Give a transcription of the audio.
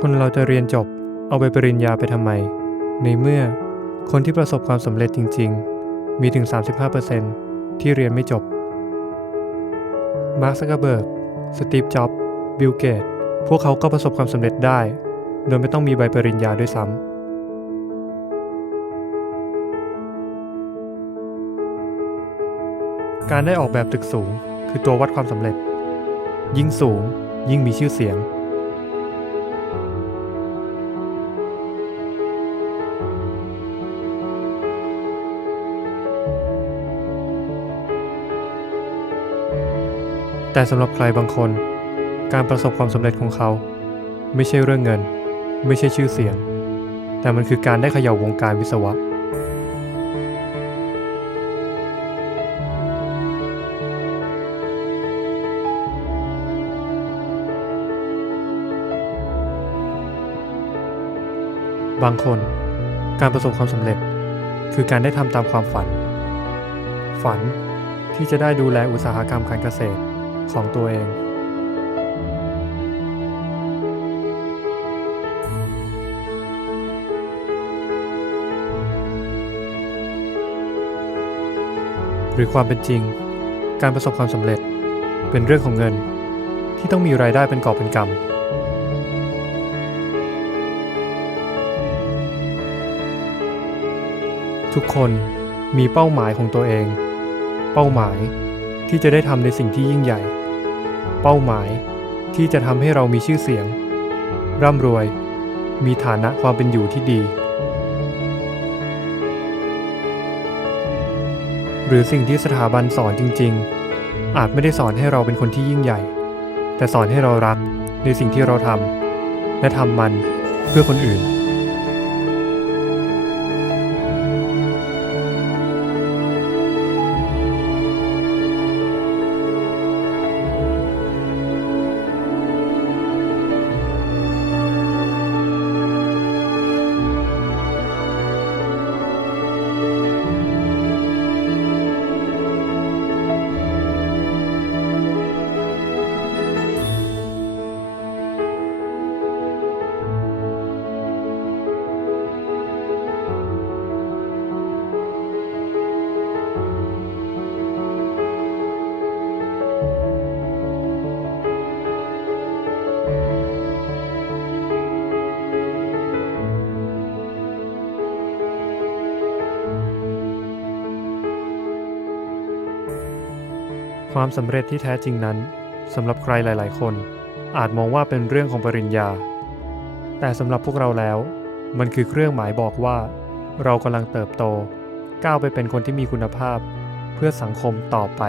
คนเราจะเรียนจบ เอาใบปริญญาไปทำไม ในเมื่อคนที่ประสบความสำเร็จจริง ๆ มีถึง 35%ที่เรียนไม่จบ มาร์คซักเกอร์เบิร์ก สตีฟ จ็อบบิลเกต พวกเขาก็ประสบความสำเร็จได้ โดยไม่ต้องมีใบปริญญาด้วยซ้ำการได้ออกแบบตึกสูง คือตัววัดความสำเร็จ ยิ่งสูงยิ่งมีชื่อเสียง แต่สำหรับใครบางคน การประสบความสำเร็จของเขา ไม่ใช่เรื่องเงิน ไม่ใช่ชื่อเสียง แต่มันคือการได้เขย่าวงการวิศวะ บางคน การประสบความสำเร็จ คือการได้ทำตามความฝัน ฝันที่จะได้ดูแลอุตสาหกรรมการเกษตร ของตัวเอง หรือความเป็นจริง การประสบความสำเร็จเป็นเรื่องของเงินที่ต้องมีรายได้เป็นกอบเป็นกำทุกคนมีเป้าหมายของตัวเอง เป้าหมาย ที่จะได้ทำในสิ่งที่ยิ่งใหญ่ เป้าหมายที่จะทำให้เรามีชื่อเสียง ร่ำรวย มีฐานะความเป็นอยู่ที่ดี หรือสิ่งที่สถาบันสอนจริง ๆ อาจไม่ได้สอนให้เราเป็นคนที่ยิ่งใหญ่ แต่สอนให้เรารักในสิ่งที่เราทำและทำมันเพื่อคนอื่น ความสำเร็จที่แท้จริงนั้นสำหรับใครหลาย ๆ คน อาจมองว่าเป็นเรื่องของปริญญา แต่สำหรับพวกเราแล้ว มันคือเครื่องหมายบอกว่า เรากำลังเติบโต ก้าวไปเป็นคนที่มีคุณภาพ เพื่อสังคมต่อไป